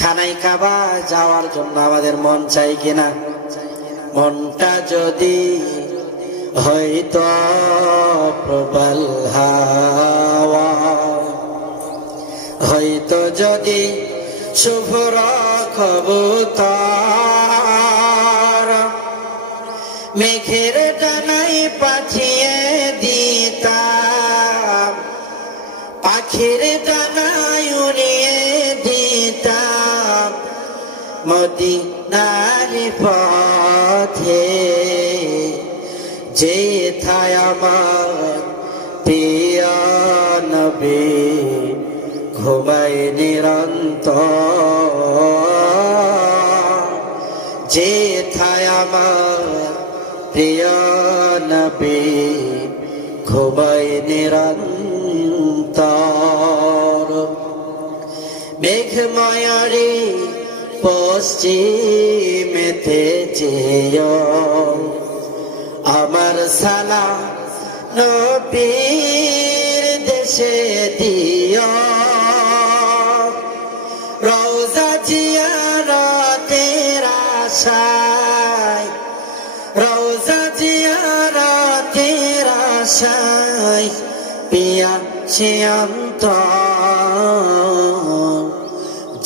খানাই কাবা যাওয়ার জন্য আমাদের মন চাই কিনা? মনটা যদি হয়তো প্রবল হাওয়া, হয়তো যদি শুভ্র কবুতর মেঘের ডানায় পাঠিয়ে দিতাম, পাখির ডানায় উড়িয়ে দিতাম মদিনার পথে, যেথায় আমার প্রিয় নবী ঘুমায় নিরন্তর, যেথায় আমার প্রিয় নবী ঘুমায় নিরন্তর। মেঘময়ূরী পশ্চিমেতে চেয়ে আমার সালাম নবীর দেশে দিও, রওজা জিয়ারতের আশায়, রওজা জিয়ারতের আশায় পিয়াসে অন্তর,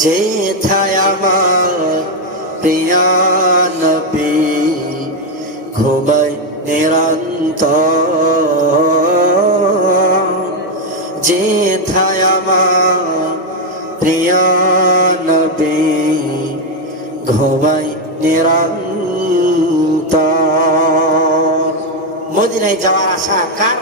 যেথায় আমার প্রিয় নবী ঘুমায় নিরন্তর, যেথায় আমার প্রিয় নবী ঘুমায় নিরন্তর। মদিনায় যাওয়ার আশা কার